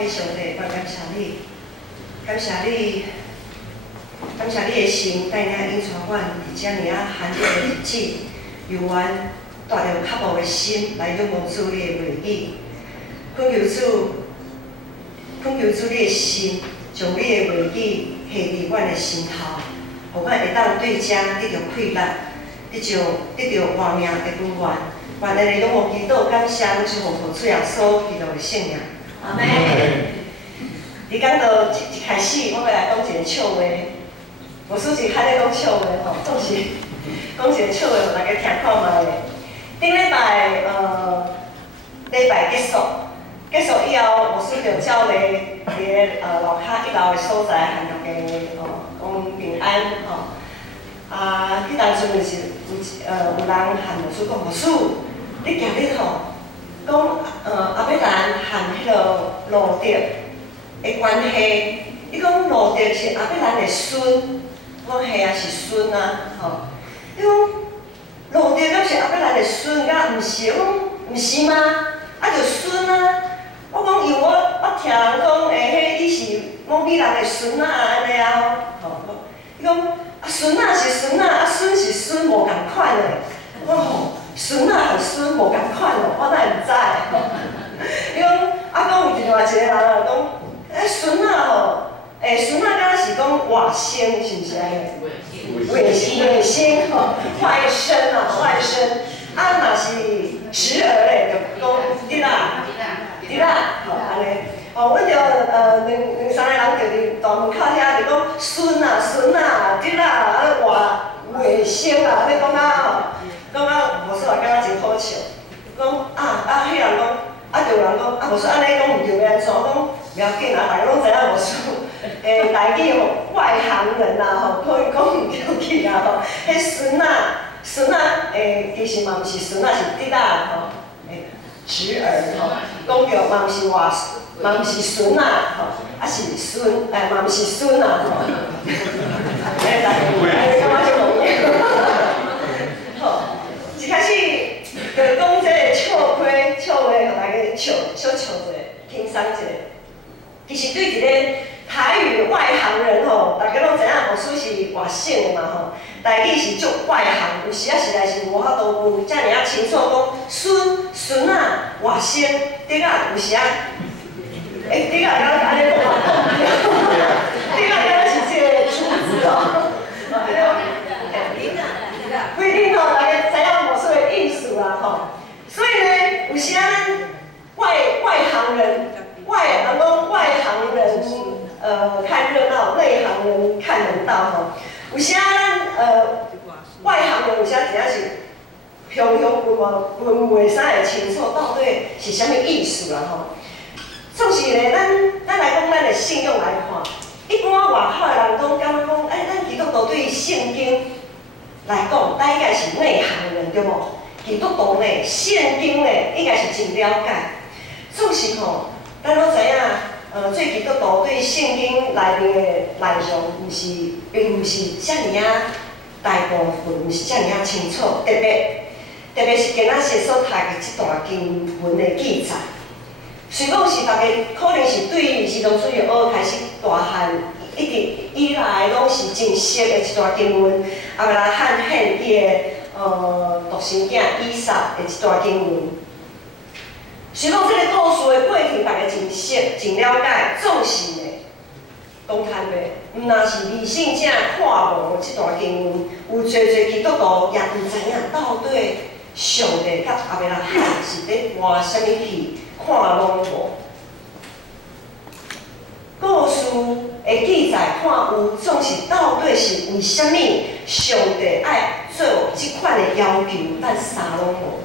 非常地感谢你，感谢你，感谢你的心带领引带阮伫遮尔啊罕见的日子，由阮带着渴慕的心来仰望主你的话语，恳求主，恳求主你的心，将你的话语下伫阮的心头，互阮会当对遮得到快乐，得到活命的根源。愿咱的仰望祈祷，感谢阮是奉靠主耶稣基督的圣名。阿门。伫讲到一开始，我要来讲一个笑话。无输是较咧讲笑话吼，总是讲一个笑话，互大家听看卖的。顶礼拜礼拜结束以后，无输就照咧楼骹一楼的所在，喊大家讲平安吼。迄当阵就是有人喊无输讲无输，你今日吼讲阿要兰喊迄个路德的关系，你讲路德是阿要兰的孙。我讲系啊，是孙啊，吼！你讲路德敢是阿伯兰的孙，敢毋是？我讲毋是吗？啊，就孙啊！我讲因为我听人讲，迄伊是某美人的孙啊，安尼啊，吼！伊讲啊，孙啊是孙啊，啊孙是孙，无共款的。我讲吼，孙啊和孙无共款哦，我哪会毋知？伊讲啊，讲有另外一个人啊，讲孙啊吼。孙仔敢是讲外甥，是毋是安尼？外甥吼，外甥啊，外甥。啊，若是侄儿咧，就讲侄仔，吼安尼。阮就两三个人就伫大门口遐，就讲孙啊，侄仔啊，外甥啊，你讲无说话，感觉真好笑。讲迄人讲，就有人讲，无说安尼讲毋对要安怎？讲不要紧啊，大家拢知影无说。台语吼，外行人呐吼，可以讲唔对去啊吼。迄孙仔，其实嘛毋是孙仔，是侄仔吼，侄儿吼，讲着嘛毋是嘛毋是孙仔吼，啊是孙，嘛毋是孙啊吼。感觉就容易。好，一开始就讲这个笑话，互大家笑者，轻松者。其实对一个台语外行人吼，大家拢知影，无输是外省的嘛吼。台语是足外行，有时实在是无法度分遮尔清楚，讲孙仔、外省、侄仔，有时侄仔敢安尼讲侄仔敢是一个主子哦。不一定吼，大家知影无说的意思啦吼。所以呢，有时咱外行人。人讲外行人看热闹，内行人看门道吼。有时咱外行人有时真正是分袂使会清楚到底是啥物意思啦吼。总是咧，咱来讲咱的信仰来看，一般外口的人讲感觉讲，咱基督徒对圣经来讲，咱应该是内行人对无？基督徒呢，圣经呢，应该是真了解。总是吼。咱拢知影，做基督徒对圣经内面的内容，并毋是遮尔大部分毋是遮尔清楚，特别是今仔日所读的这段经文的记载。虽讲是大家可能是对儿童主义学开始大汉，一直以来拢是真熟的一段经文，阿伯拉罕献伊的独生囝以撒的一段经文。虽讲这个故事的过程，大家真熟、真了解，总是呢，讲坦白，毋若是理性者看无这段经文，有侪基督徒也毋知影到底上帝甲阿伯拉罕是咧换啥物去看拢无。故事的记载看有，总是到底是为虾米上帝爱做即款的要求，但啥拢无。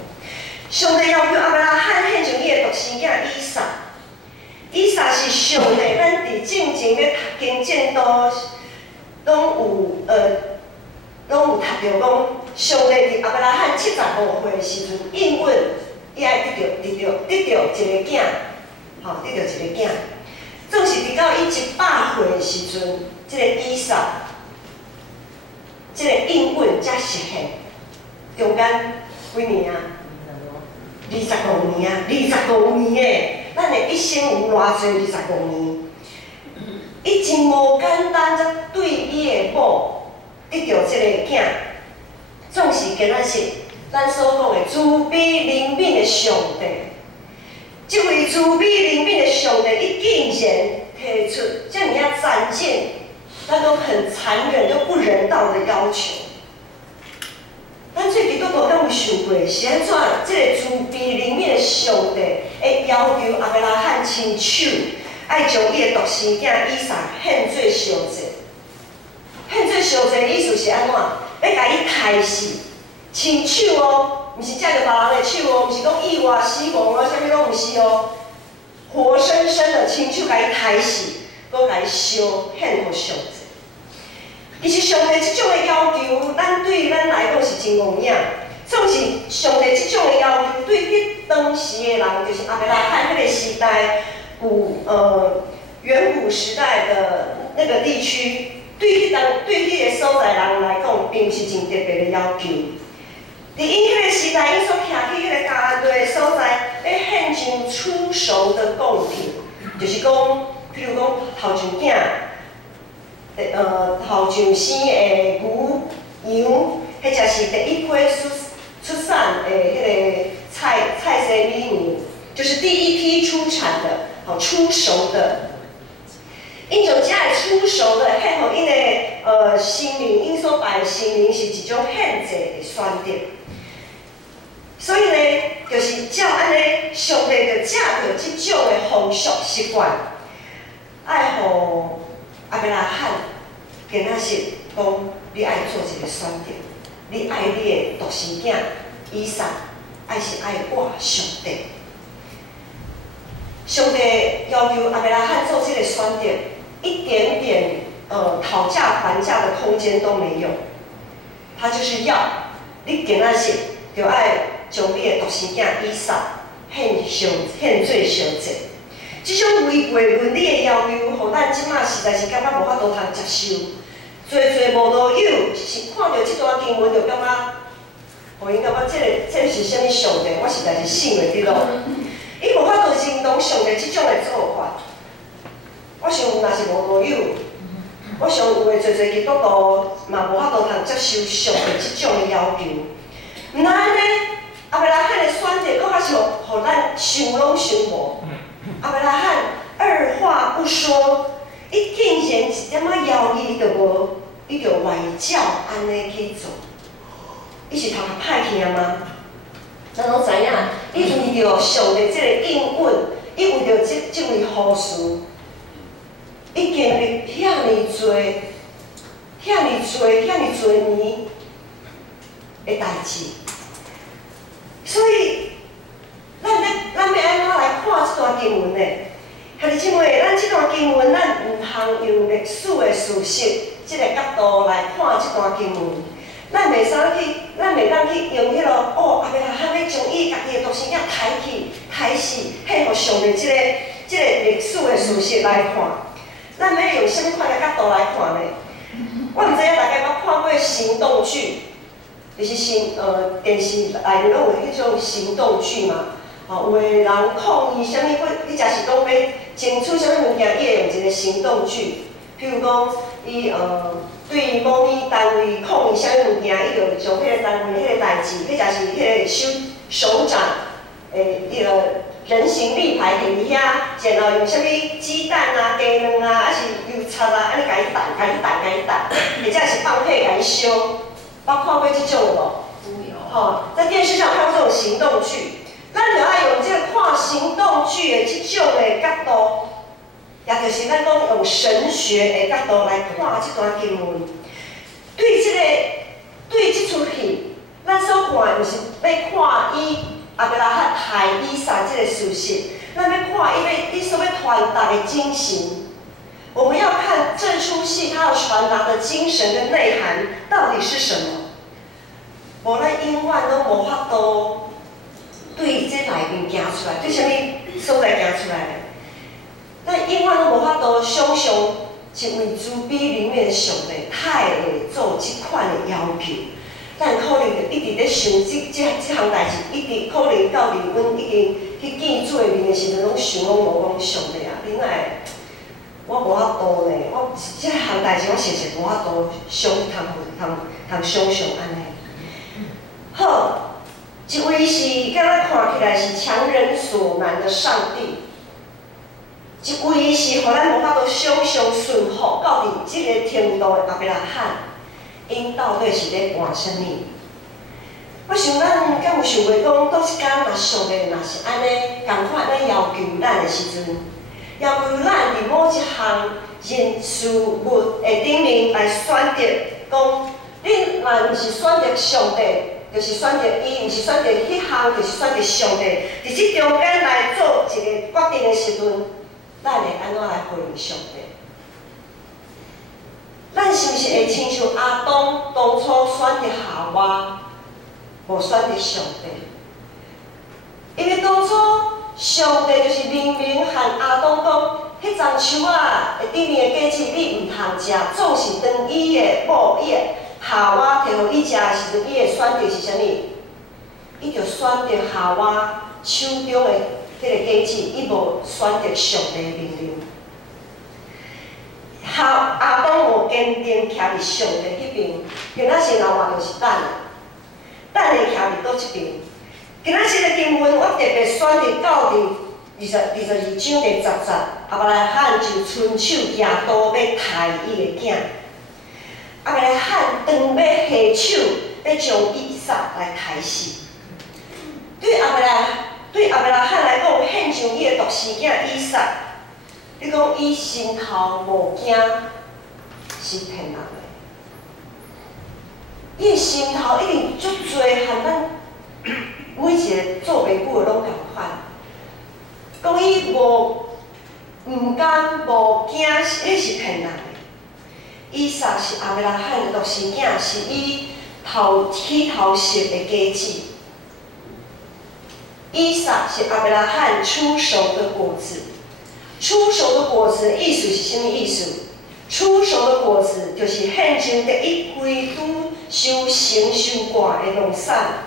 上帝要求阿伯拉罕献上伊的独生囝以撒。以撒是上帝，咱伫正前咧读经证道，拢有读到讲，上帝伫阿伯拉罕75岁的时阵应允，伊爱得到一个囝，吼，得到一个囝。总是直到伊100岁的时阵，这个以撒，这个应允才实现，中间几年啊？25年诶！咱咱的一生有偌济25年，伊真无简单，才对伊的某得到这个囝，总是今仔日咱所讲的慈悲灵敏的上帝。这位慈悲灵敏的上帝，伊竟然提出这么啊斩件，那种很残忍又不人道的要求。咱做基督徒敢有想过是安怎？这个慈悲灵敏的上帝会要求亚伯拉罕亲手爱将伊的独生囝以撒献做烧祭。献做烧祭的意思是安怎？要甲伊杀死，亲手哦，毋是借着别人的手哦，毋是讲意外死亡哦，啥物拢毋是哦，活生生的亲手甲伊杀死，搁甲伊烧献互上帝。其实上帝即种的要求，咱对咱来讲是真容易。总是上帝即种的要求，对迄当时的人，就是亚伯拉罕迄个时代，远古时代的那个地区，对迄个所在人来讲，并不是真特别的要求。伫因迄个时代，因所徛去迄个迦南地所在，要献上初熟的贡品，就是讲，譬如讲头上囝。头上生的牛羊，或者是第一批出产的迄个菜色米牛，就是第一批出产的，出熟的。因从遮个出熟的献互因的神灵，因所拜的神灵是一种献祭的选择。所以呢，就是照安尼，上帝就借着即种的风俗习惯，爱互亚伯拉罕。今仔日讲，你爱做一个选择，你爱你的独生囝以撒，爱是爱我上帝。上帝要求亚伯拉罕做这个选择，一点点讨价还价的空间都没有。他就是要你今仔日就爱将你的独生囝以撒献做烧祭。这种违背伦理的要求，互咱即马实在是感觉无法度通接受。侪无路友是看到即段经文，就感觉，互因感觉这是啥物上帝？我实在是信袂得咯。伊无法度认同上帝即种的做法。我想若是无路友，我想有诶侪基督徒嘛无法度通接受上帝即种的要求。毋但安尼，亚伯拉罕的选择，搁较是互咱想拢想无。亚伯拉罕二话不说。伊竟然一点仔犹豫都无，伊就外教安尼去做，伊是头壳歹听吗？咱拢知影，伊为着上帝这个应允，伊为着这位护士，伊经历遐尼多年的代志，所以咱要安怎来看这段经文呢？兄弟姊妹，咱这段经文，咱毋通用历史的事实这个角度来看这段经文。咱袂当去用迄亚伯拉罕要将伊家己的独生囝杀死，献互上帝这个历史的事实来看。咱要用什么款的角度来看呢？我毋知影大家捌看过行动剧，就是电视内面拢有迄种行动剧嘛。有的人抗议啥物，你假是讲要争取啥物物件，伊会用一个行动剧。譬如讲，伊对某物单位抗议啥物物件，伊就将迄个单位迄个代志，或者是迄个首长迄个人形立牌摕伫遐，然后用啥物鸡蛋啊、鸡卵啊，还是油漆啊，安尼甲伊弹，或者是放屁甲伊烧，捌看过即种无？吼，在电视上看过这种行动剧。咱就爱用这个看行动剧的这种的角度，也就是咱讲用神学的角度来看这段经文。对这出戏，咱所看的就是要看亚伯拉罕害以撒这个事实，咱要看伊所要传达的精神。我们要看这出戏它要传达的精神跟内涵到底是什么。无咱永远都无法度。对这内面行出来，对啥物所在行出来的？咱永远都无法度想象一位慈悲灵敏的上帝，他会做即款的要求。咱可能就一直咧想即项代志，一直可能到离阮已经去见主的面的时阵，拢想拢无讲上帝啊，你哪会？我无法度呢，我即项代志我实实无法度通想象安尼。好，一位是敢若看起来是强人所难的上帝。 一位是，互咱无法度想象顺服到伫即个程度的阿伯拉罕，因到底是咧办啥物？我想咱敢有想过讲，倒一天若上帝若是安尼共款咧要求咱的时阵，要求咱伫某一项人事物的顶面来选择，讲你若毋是选择上帝，就是选择伊；毋是选择迄项，就是选择上帝。伫即中间来做一个决定的时阵。 咱会安怎来回应上帝？咱是毋是会亲像阿当当初选择夏娃，无选择上帝？因为当初上帝就是明明喊阿当讲，迄丛树仔的顶面的果子你毋通食，总是当伊的某伊的夏娃摕互伊食的时阵，伊的选择是啥物？伊就选择夏娃手中的。 迄个果子，伊无选择上帝的命令。阿当无坚定徛伫上帝迄边，今仔日老话就是咱会徛伫倒一边。今仔日的经文，我特别选择到伫22章第10节，阿伯拉罕就伸手举刀要杀伊的囝。阿伯拉罕当要下手，要将以撒来杀死。对阿伯拉罕来讲，献上伊的独生囝以撒，你讲伊心头无惊是骗人的，伊的心头一定足多和咱每一个做爸母的拢共款，讲伊毋甘无惊，迄是骗人的。以撒是阿伯拉罕的独生囝，是伊起头熟的果子。 以撒是阿伯拉罕出熟的果子，出熟的果子的意思是什么意思？出熟的果子就是现今第一批拄收成收割的农产。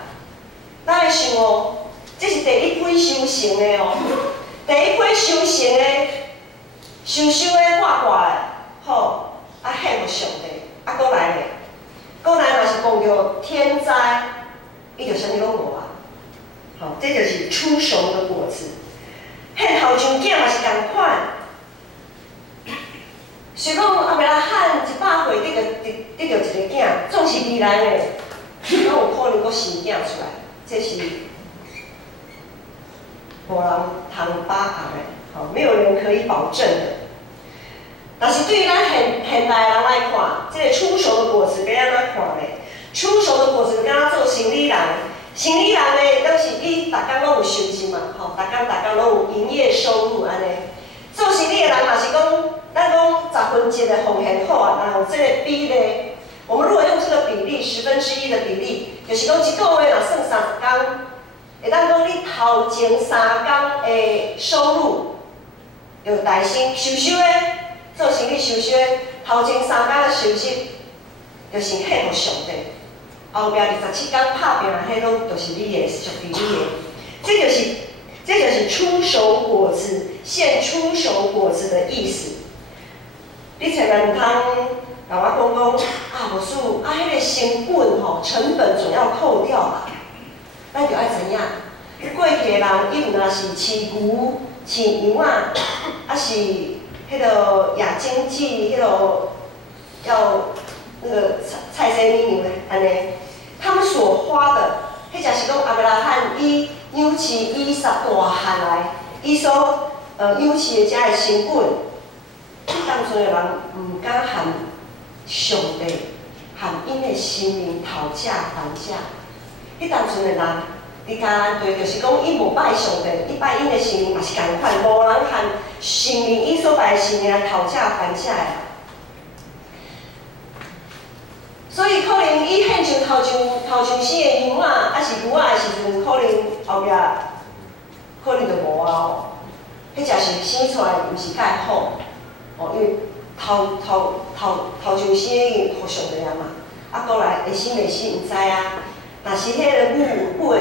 咱来想哦，这是第一批收成的哦，第一批收成的、收的割的，好，献互上帝，搁来咧，搁来若是碰到天灾，伊就啥物拢无啊。 好，这就是出熟的果子。献头像囝嘛是共款。是讲阿伯拉罕100岁得到一个囝，总是未来的，哪有可能阁生囝出来？这是无人通把握的，好，没有人可以保证的。但是对于咱现代人来看，这个出熟的果子要安怎看呢？出熟的果子敢若做生理人。 生理人呢，都是伊逐工拢有收入嘛，吼，逐工拢有营业收入安尼。做生理的人若是讲，咱讲1/10的奉献好啊，若有这个比例，我们如果用这个比例1/10的比例，就是讲一个月若算30天，会当讲你头前3天的收入，就大生收的，做生理收的头前3天的收入，就是献互上帝。 后壁27天拍拼，迄拢就是你的，属于你的。这就是出熟果子，现出熟果子的意思。你千万唔通甲我讲啊，无事啊，迄个成本吼，成本总要扣掉吧？咱就爱怎样？过去的人，伊若是饲牛、饲羊啊，啊是迄个亚经济，迄个要那个菜生米牛的安尼。 他们所花的，迄就是讲阿伯拉罕伊养饲以撒大汉来，伊所养饲的遮的成本，当初的人毋敢和上帝、和因的生命讨价还价。迄当初的人，伫迦南地就是讲伊无拜上帝，伊拜因的生命嘛是共款，无人和生命伊所拜的生命来讨价还价的。 所以可能伊献上头像生的羊啊，还是牛仔的时阵，可能后壁可能就无啊哦。迄只是生出来毋是介好，哦，因为头像生的互上帝啊嘛，啊，过来会死袂死毋知啊。若是迄个母的，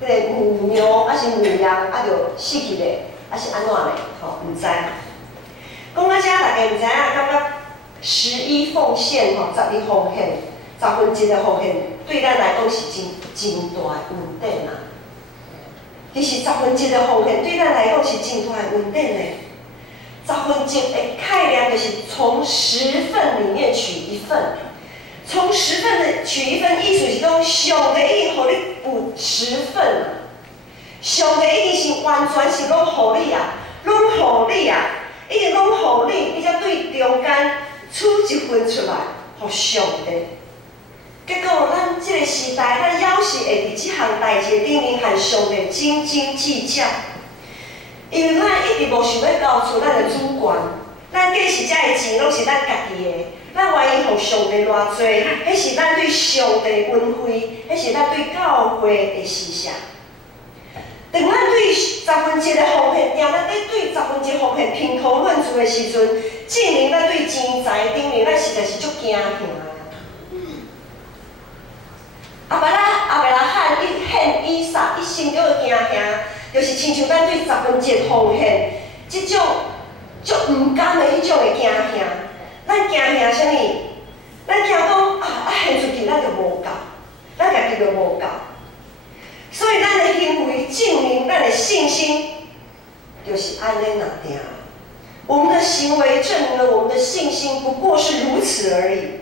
迄个母牛还是母羊，啊，就死去咧，啊是安怎咧？吼，毋知。讲到遮，大家毋知影，感觉11奉献吼，12奉献，1/10的奉献，对咱来讲是真大的恩典啊。其实1/10的奉献对咱来讲是真大的恩典咧。1/10的概念就是从10份里面取1份，从10份的取1份，意思是讲上帝已经互你有10份啊。上帝已经是完全是拢互你啊，拢互你啊，已经拢互你，你才对中间取1份出来，互上帝。结果咱这个时代，咱要是会伫这项代志顶面和上帝斤斤计较，因为咱一直无想要交出咱的主权，咱计是遮的钱拢是咱家己的，咱愿意互上帝偌济，迄是咱对上帝的恩惠，迄是咱对教会的施舍。当咱对1/10的奉献，定咱对1/10奉献评头论足的时阵，证明咱对钱财顶面，咱实在是足惊吓的。阿伯拉罕伊献以撒，伊心中的惊吓，就是亲像咱对1/10奉献，即种足毋甘的迄种的惊吓。咱惊吓啥物？咱惊讲献出去咱就无够，咱家己就无够。所以咱的行为证明咱的信心，就是安尼那定。我们的行为证明了我们的信心，不过是如此而已。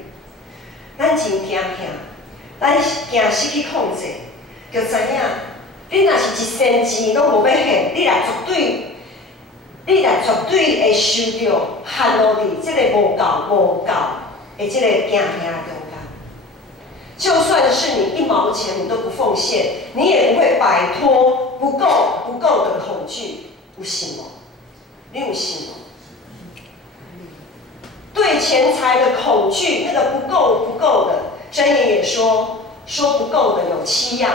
咱真惊吓。咱惊失去控制，就知影，你若是1仙钱拢无要献，你若绝对会受到陷落伫即个无够的即个惊吓中间。就算是你1毛钱你都不奉献，你也不会摆脱不够的恐惧，有信无？你有信无？对钱财的恐惧，那个不够的。箴言也说不够的有7样，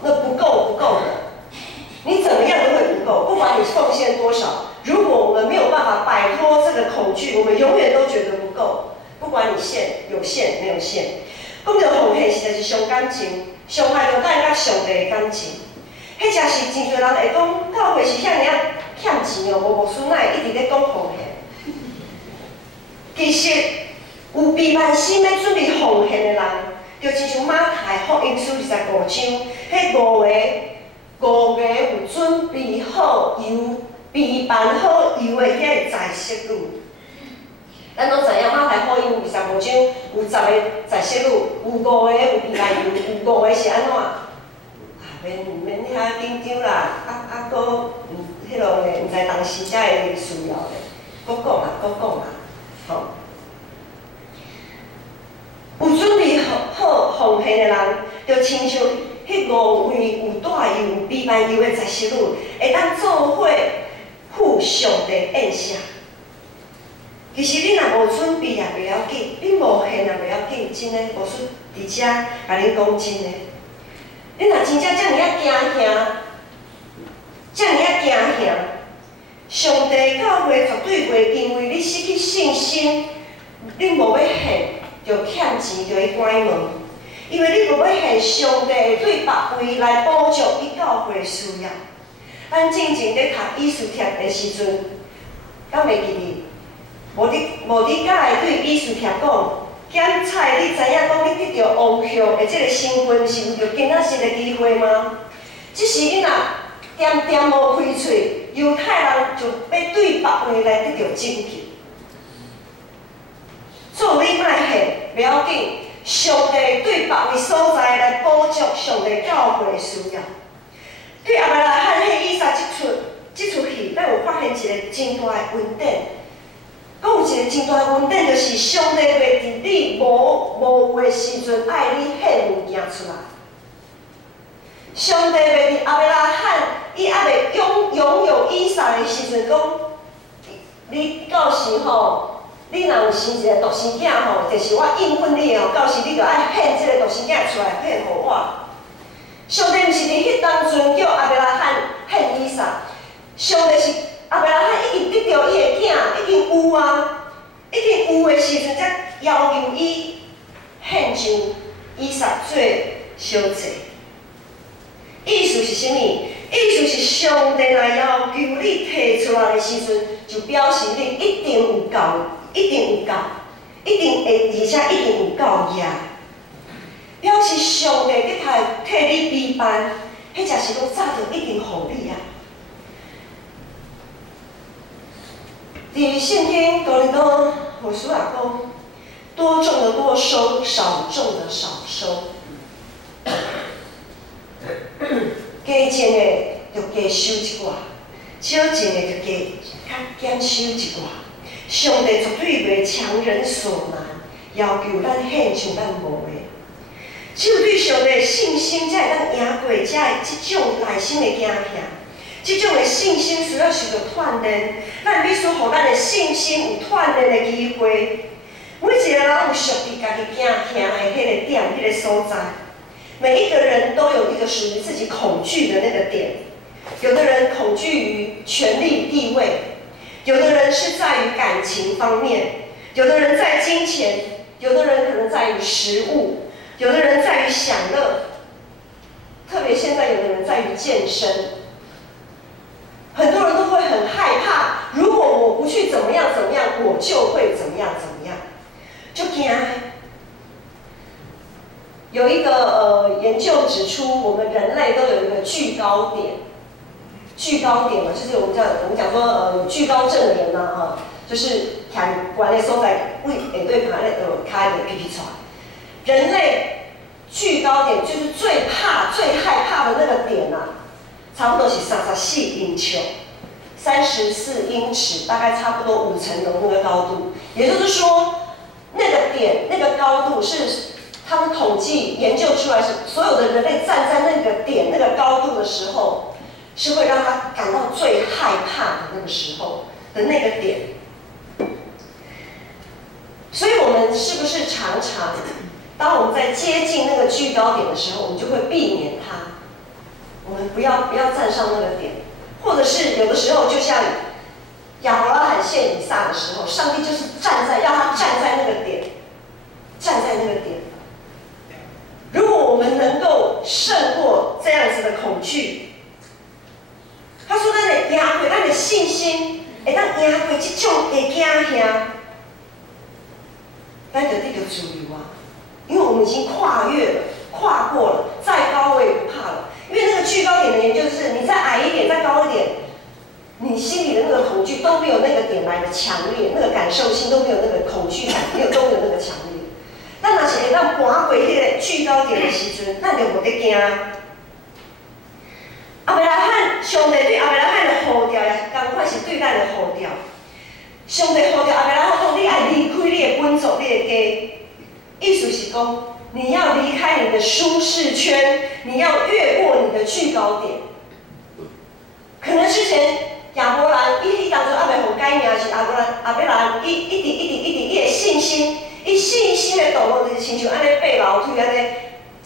那不够的，你怎么样都会不够。不管你奉献多少，如果我们没有办法摆脱这个恐惧，我们永远都觉得不够。不管你有限没有限，讲到奉献实在是伤感情，伤害到咱甲上帝的感情。迄真是真侪人会讲，教会是遐尔啊欠钱哦，无孙仔一直咧讲奉献。其实有备万心要准备奉献的人，就亲像马太福音书25章，迄5个有准备好油、备办好油的遐个在色女。咱拢知影马太福音25章有10个在色女，有5个有备办油，有5个是安怎？免遐紧张啦，搁迄落个，毋知当时才会需要的，搁讲啦，吼。有准备好奉献的人，就亲像迄5位有带油、有备办油的在色女，会当做伙赴上帝宴席。其实你若无准备也袂要紧，你无献也袂要紧，真诶，无说伫遮甲你讲真诶。你若真正遮尔啊惊吓，上帝教会绝对袂因为你失去信心，你无要献。就欠钱就去关门，因为你无要献，上帝会对别位来补足伊教会的需要。咱之前咧读艺术帖的时阵，敢袂记哩？无你敢会对艺术帖讲，检菜你知影讲你得到王后的这个身份是为着今仔日的机会吗？即时你若点无开喙，犹太人就要对别位来得到拯救。做你莫献，袂要紧。上帝对别位所在来补足上帝教会的需要。对亚伯拉罕迄以撒即出戏，咱有发现一个真大的恩典。讲有一个真大的恩典，就是上帝袂伫你无有的时阵爱你献物件出来。上帝袂伫亚伯拉罕伊还袂拥有以撒的时阵讲，你到时吼。你若有生一个独生囝吼，就是我应允你哦，到时你就爱献这个独生囝出来献互我。上帝毋是伫迄当阵叫亚伯拉罕献以撒，上帝是亚伯拉罕已经得到伊的囝，已经有啊，已经有的时阵才要求伊献上以撒做烧祭。意思是啥物？意思是上帝来要求你摕出来的时阵，就表示你一定有够，一定有够，一定会，而且一定有够业。表示上帝伫替你备办，迄才是讲早就一定予你啊。伫圣经哥林多后书也讲，多种的多收，少种的少收。加种的就加收一寡，少种的就加减收一寡。上帝绝对袂强人所难，要求咱献上咱无的。只有对上帝的信心，才会当赢过这即种内心的惊吓。即种的信心需要受到锻炼，咱必须互咱的信心有锻炼的机会。每一个人有属于家己惊吓的迄个点、迄个所在。每一个人都有一个属于自己恐惧的那个点。有的人恐惧于权力地位，有的人是在于感情方面，有的人在金钱，有的人可能在于食物，有的人在于享乐，特别现在有的人在于健身。很多人都会很害怕，如果我不去怎么样怎么样，我就会怎么样怎么样，就惊。有一个研究指出，我们人类都有一个惧高点。惧高点嘛，就是我们讲说有惧高症的人呐，哈，就是看关的所在位会对旁咧开的皮皮出来。人类惧高点就是最害怕的那个点呐。差不多是34英尺，34英尺，大概差不多5层楼那个高度。也就是说，那个点、那个高度是他们统计研究出来，是所有的人类站在那个点、那个高度的时候，是会让他感到最害怕的那个时候的那个点。所以，我们是不是常常，当我们在接近那个惧高点的时候，我们就会避免它？我们不要站上那个点，或者是有的时候，就像亚伯拉罕献以撒的时候，上帝就是让他站在那个点，站在那个点。如果我们能够胜过这样子的恐惧，他说咱会赢过咱的信心，会当赢过这种的惊吓，咱就得到自由啊！因为我们已经跨越了，跨过了，再高我也不怕了。因为那个惧高点的研究是，你再矮一点，再高一点，你心里的那个恐惧都没有那个点来的强烈，那个感受性都没有那个恐惧感，都没有那个强烈。咱若是会当爬过迄个惧高点的时阵，咱就无得惊。亚伯拉罕，上帝对亚伯拉罕的呼召也同款是对咱的呼召。上帝呼召亚伯拉罕讲：你爱离开你的本族，你的家。意思是讲，你要离开你的舒适圈，你要越过你的惧高点。可能之前亚伯兰，伊当初还袂互改名是亚伯兰，伊一直的信心，伊信心的道路就是亲像安尼爬楼梯安尼，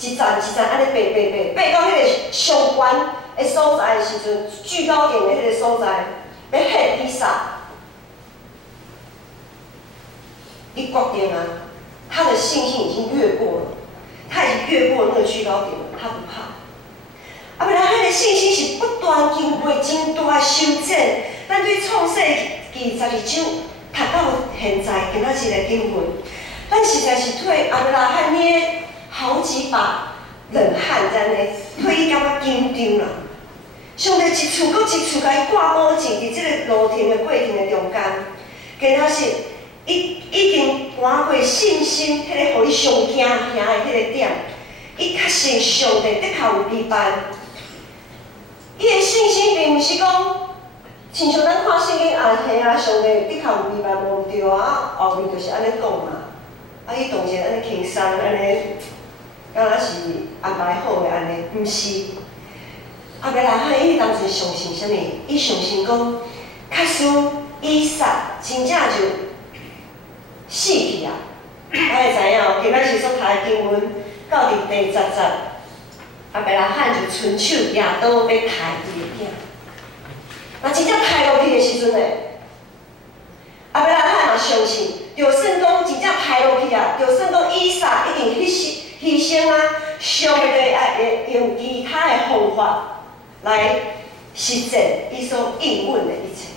一站一站安尼爬到迄个上悬的所在的时阵，惧高点的迄个所在，要献以撒，伊决定啊。他的信心已经越过了，他已经越过那个惧高点了，他不怕。亚伯拉罕的信心是不断经过真大的修正。咱对创世记22章读到现在，今仔日的经文，咱实在是对亚伯拉罕捏好几把冷汗在呢，对伊感觉紧张啦。上帝一厝搁一厝，甲伊挂保证伫这个路程的过程的中间，今仔日。已经搬过信心，迄个互你上惊吓的迄个点，伊确信上帝的确有备办。伊的信心并毋是讲，亲像咱看圣经啊，嘿啊，上帝的确有备办，无毋对啊，后面就是安尼讲嘛。啊，伊当然安尼轻松，安尼，敢若是安排好的安尼，毋是。亚伯拉罕伊当时相信啥物？伊相信讲，确实以撒真正就。死去啊！咱会知影哦，今仔日所读的经文，到伫第10节，亚伯拉罕就伸手抓刀要刣伊的囝。那真正刣落去的时阵呢，亚伯拉罕也相信就算讲真正歹落去啊，就算讲以撒已经牺牲啊，上帝会用其他的方法来实践伊所应允的一切。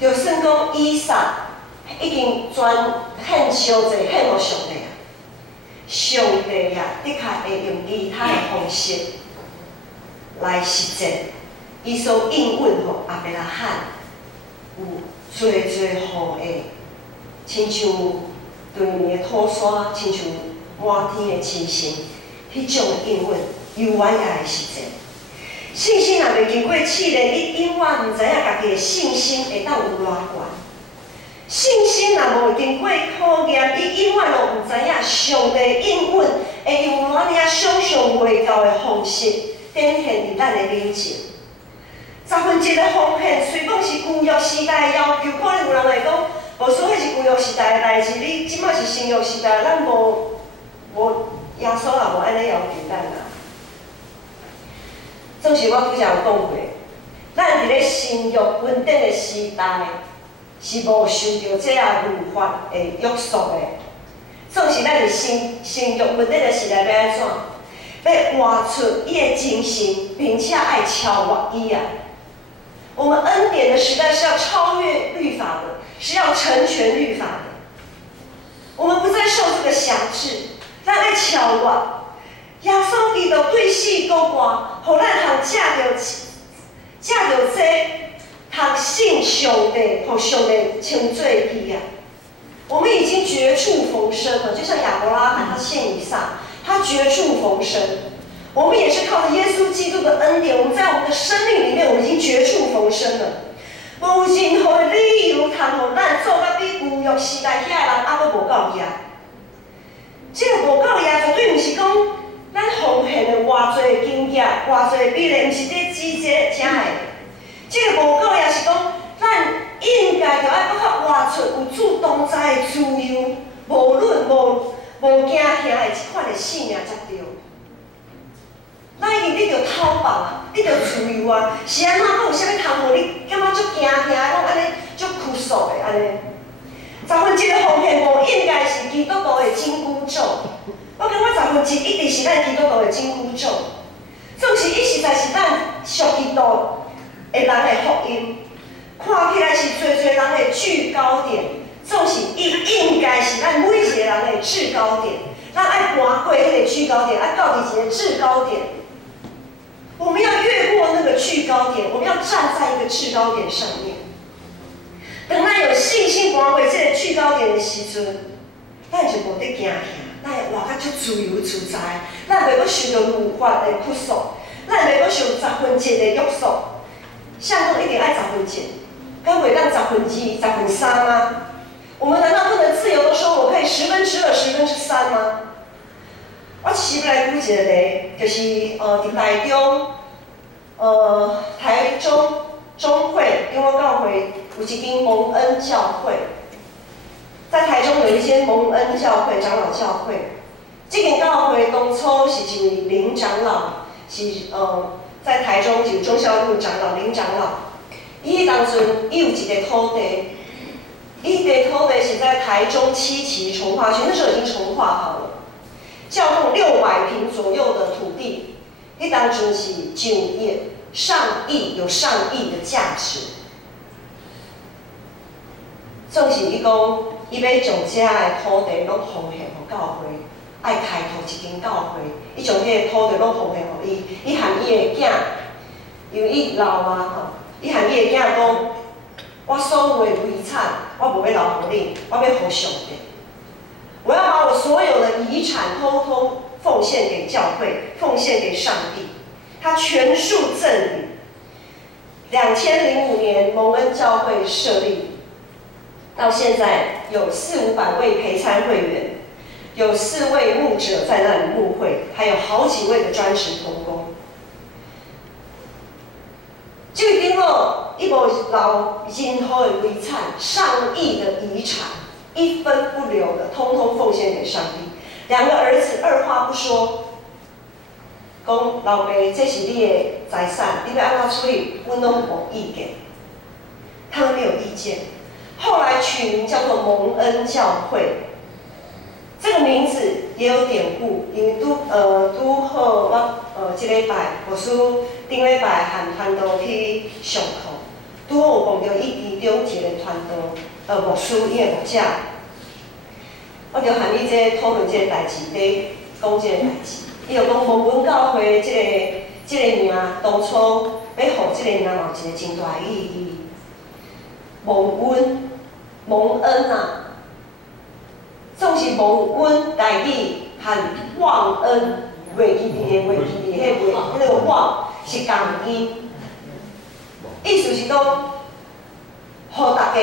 就算讲以撒已经全献烧者献予上帝啊，上帝啊，的确会用其他的方式来实践伊所应允予亚伯拉罕有最最好的，亲像对面的土沙，亲像满天的星星，迄种应允，永远也会实践。信心若袂经过试炼，伊永远毋知影家己的信心会当有偌悬。信心若无经过考验，伊永远都毋知影上帝应允会用哪样想象袂到的方式展现伫咱的面前。1/10的奉献，虽讲是旧约时代的要求，可能有人会讲，无说迄是旧约时代的代志，你即摆是新约时代，咱无耶稣也无安尼要求咱啊。总是我拄则有讲过，咱伫咧新约稳定的时代，是无受到这啊律法的约束的。总是咱伫新约稳定的时代要安怎？要活出伊的精神，并且爱超越伊啊！我们恩典的时代是要超越律法的，是要成全律法的。我们不再受这个辖制，咱爱超越。耶稣基督对死高挂，互咱通借着这，通信上帝，互上帝称做伊啊！我们已经绝处逢生了，就像亚伯拉罕他献以撒，他绝处逢生。我们也是靠着耶稣基督的恩典，我们在我们的生命里面，我们已经绝处逢生了。无任何的理由，通互咱做到比旧约时代遐个人还佫无够业。这个无够业，绝对毋是讲咱奉献的偌济经验、偌济比例，毋是咧指这正的。这个无够业是讲，咱应该着爱佫较活出有主同在的自由，无论无惊吓的即款的性命才对。咱已经你着讨放啊，你着自由啊，是安怎？佫有啥物通互你感觉足惊吓，讲安尼足屈辱的安尼？1/10的奉献无应该是基督徒的紧箍咒。我感觉1/10一直是咱基督徒的紧箍咒。总是伊实在是咱属基督的人的福音，看起来是侪人的制高点，总是伊应该是咱每一个人的制高点。咱爱爬过迄个制高点，爱到伫一个制高点。我们要越过那个制高点，我们要站在一个制高点上面。等咱有信心爬过这个制高点的时阵，咱就无得惊吓，咱会活甲足自由自在，咱袂阁受到律法的拘束，咱袂阁受1/10的约束。像讲一定爱1/10，敢袂当2/2、3/10吗？我们难道不能自由的说我可以2/2、3/3吗？我其实要来举一个例，就是伫台中，台中中会永和教会有一间蒙恩教会，在台中有一间蒙恩教会长老教会。这间教会当初是一位林长老，是在台中就是忠孝路长老林长老。伊当阵伊有一个土地，伊个土地是在台中七期重划区，那时候已经重划好了。叫共600坪左右的土地，迄当阵是上亿，有上亿的价值。总是伊讲，伊要将这的土地拢奉献予教会，爱开拓一间教会，伊将迄个土地拢奉献予伊。伊含伊的囝，因为伊老啊吼，伊含伊的囝讲，我所有的遗产，我无要留予你，我要予上帝。我要把我所有的遗产通通奉献给教会，奉献给上帝。他全数赠予。2005年蒙恩教会设立，到现在有400-500位陪参会员，有4位牧者在那里牧会，还有好几位的专职同工。就因为伊无留任何的遗产，上亿的遗产。1分不留的，通通奉献给上帝。2个儿子二话不说，讲老爸，这是你的财产，你要安怎处理，阮拢无意见。他们没有意见。后来取名叫做蒙恩教会。这个名字也有典故，因为拄好我这礼拜牧师顶礼拜和团队去上课，拄好有碰到伊其中一个团队牧师伊的牧者，我就和伊讨论这个代志，讲这个代志。伊就讲蒙恩教会这个名当初要互这个名有一个真大的意义。蒙恩啊！总是蒙恩代语和忘恩，袂记伫迄个忘是同音，意思是讲，互大家，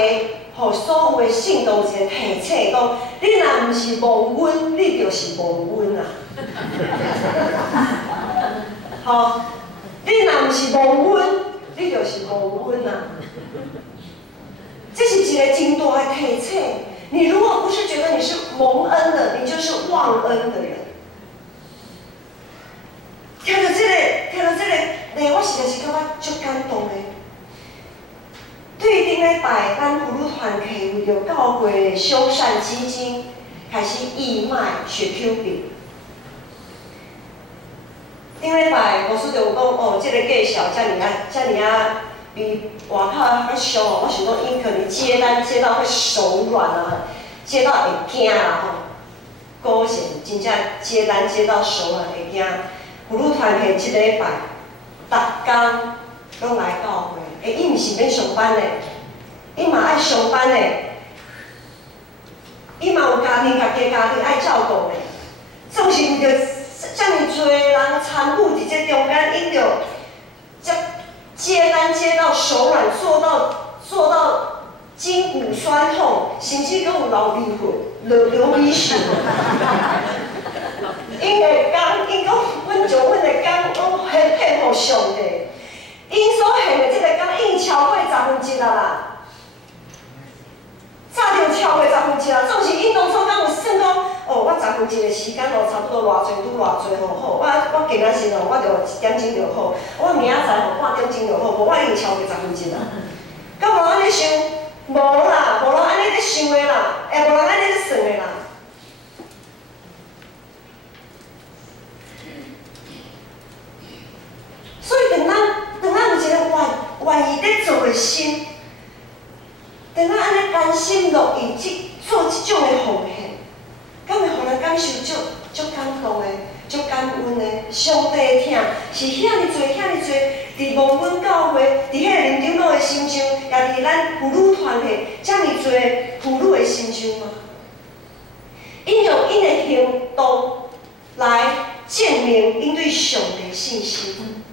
互所有的信徒一个提醒，讲你若毋是蒙恩，你就是蒙恩啊。吼，你若毋是蒙恩，你就是蒙恩啊。这是一个真大的提醒。你如果不是觉得你是蒙恩的，你就是忘恩的人。听到这个，我实在是感觉足感动的。对顶礼拜，咱葫芦团体为着教会的修缮基金开始义卖血 Q 饼。顶礼拜牧师就有讲，这个介绍遮尔啊。比外口较俗哦，我想讲，因可能接单接到会手软啊，接到会惊啦吼。高贤真正接单接到手软会惊。葫芦团体一礼拜，逐工拢来教会，伊毋是免上班的，伊嘛爱上班的，伊嘛有家庭爱照顾的，总是为着遮尔多人参与伫这中间，因着接单接到手软，做到筋骨酸痛，甚至阁有流鼻血、流鼻血。因会讲，因讲，阮就阮会讲，拢献互上帝。因所献的这个讲，已经超过1/10啦。早就超过1/10啦，总是因当初敢有算讲，我1/10的时间差不多偌济，拄偌济好，我今仔日我就1点钟就好，我明仔载5点钟就好，无我已经超过1/10啦。敢无安尼想？无啦，无人安尼咧想的啦，无人安尼咧算的啦。所以当咱有一个愿意咧做的心。当咱安尼甘心乐意做这种的奉献，敢会互人感受足感动的、足感恩的。上帝的疼是遐尼侪、伫蒙恩教会，伫迄个林长老的心上，也伫咱妇女团体遮尼侪妇女的心上吗？因用因的行动来证明因对上帝的信心。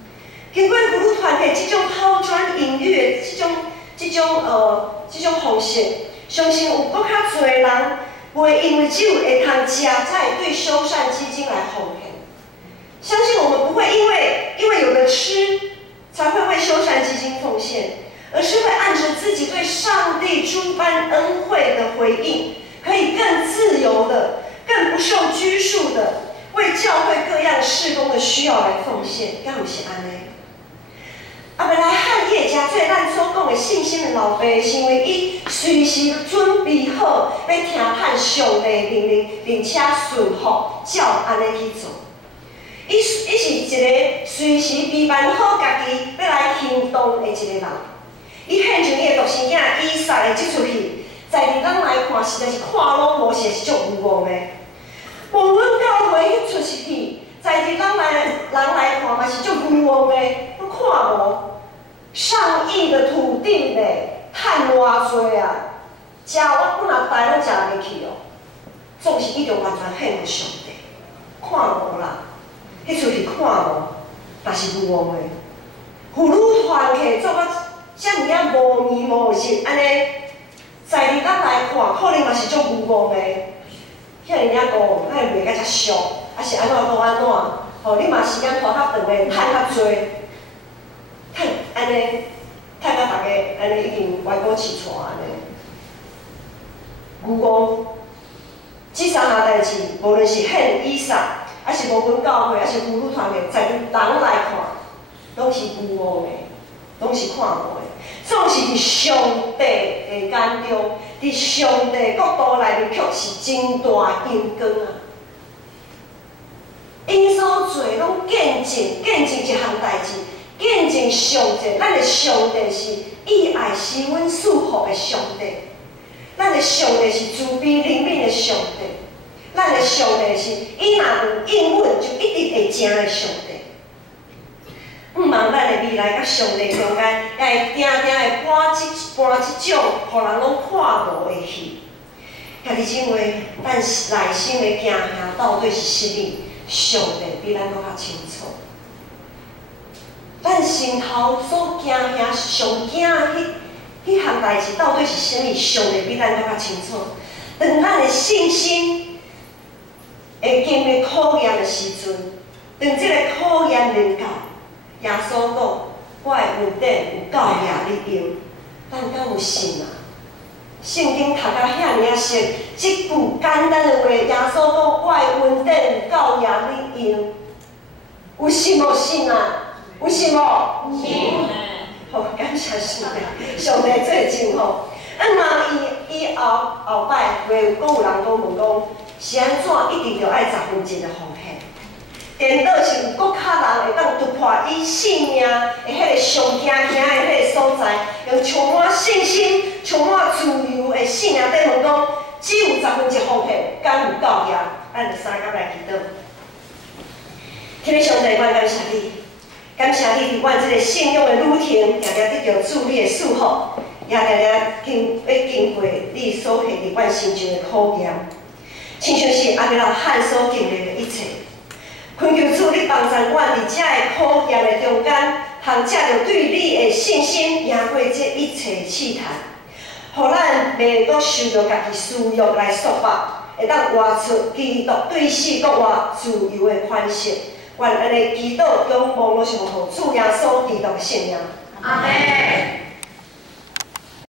经过妇女团体这种抛砖引玉的这种方式，相信有搁较侪人袂因为只有会通食，才会对修缮基金来奉献。相信我们不会因为有的吃才会为修缮基金奉献，而是会按着自己对上帝诸般恩惠的回应，可以更自由的、更不受拘束的，为教会各样事工的需要来奉献。敢有是安尼？啊，要来汉业家做咱所讲的信心的老爸，是因为伊随时准备好要听盼上帝的命令，并且顺服照安尼去做。伊是一个随时备办好家己要来行动的一个人。伊献上伊的独生囝以撒的即出去，在地人来看，实在是看拢无，是足有望的。无论教会迄出去，在地人来看嘛是足有望的，我看无。上亿的土地呢，趁偌济啊！食我本来大拢食袂起哦，总是伊着完全献互上帝。看无啦，迄出去看无，但是有望的。妇女团体做到遮尔啊无眠无日，安尼在地人来看，可能嘛是足有望的。遐尔啊讲，咱袂甲遮俗，啊是安怎讲安怎？吼，你嘛时间拖较长的，趁较济。趁安尼，趁到大家安尼已经歪鼓起床安尼。牛讲，这三项代志，无论是献以撒，还是无分教会，还是妇女团体，在人来看，拢是有望的。拢是看无的，总是伫上帝的眼中，伫上帝国度内面，却是真大阴光啊！因所做拢见证一项代志，见证上帝，咱的上帝是以爱施恩赐福的上帝，咱的上帝是慈悲怜悯的上帝，咱的上帝是伊若有应允就一定会成的上帝。毋茫咱的未来甲上帝中间，也会定会播即种，互人拢看无的戏。家己姊妹，咱内心的惊吓到底是甚物？上帝比咱搁较清楚。咱心头所惊吓、上惊迄项代志到底是甚物？上帝比咱搁较清楚。当咱的信心会经历考验的时阵，当即个考验临到，耶稣讲：“我的恩典有够也你用。”咱敢有信啊？圣经读到遐尔啊熟，即句简单的话，耶稣讲：“我的恩典有够也你用。”有信无信啊？有信无？信。好，感谢上帝，上帝做真好。嘛，伊后摆袂有讲有人讲问讲，是安怎一定着爱1/10的奉献？颠倒是有搁较人会当突破伊性命的迄个上惊吓的迄个所在，用充满信心、充满自由的性命底问讲，只有1/10奉献，敢有够也？咱就三甲来祈祷。天父上帝，阮感谢你，感谢你伫阮即个信仰的旅程，常常得到主你的祝福，也常常经过你所下伫阮心中的考验，亲像是阿弥陀汉所经历的一切。恳求主，你帮助阮伫遮的考验的中间，通借着对你的信心，赢过这一切试探，互咱袂阁受着家己私欲来束缚，会当活出基督对死国活自由的款式。愿安尼祈祷，将望落上互主耶稣基督的圣名。阿门。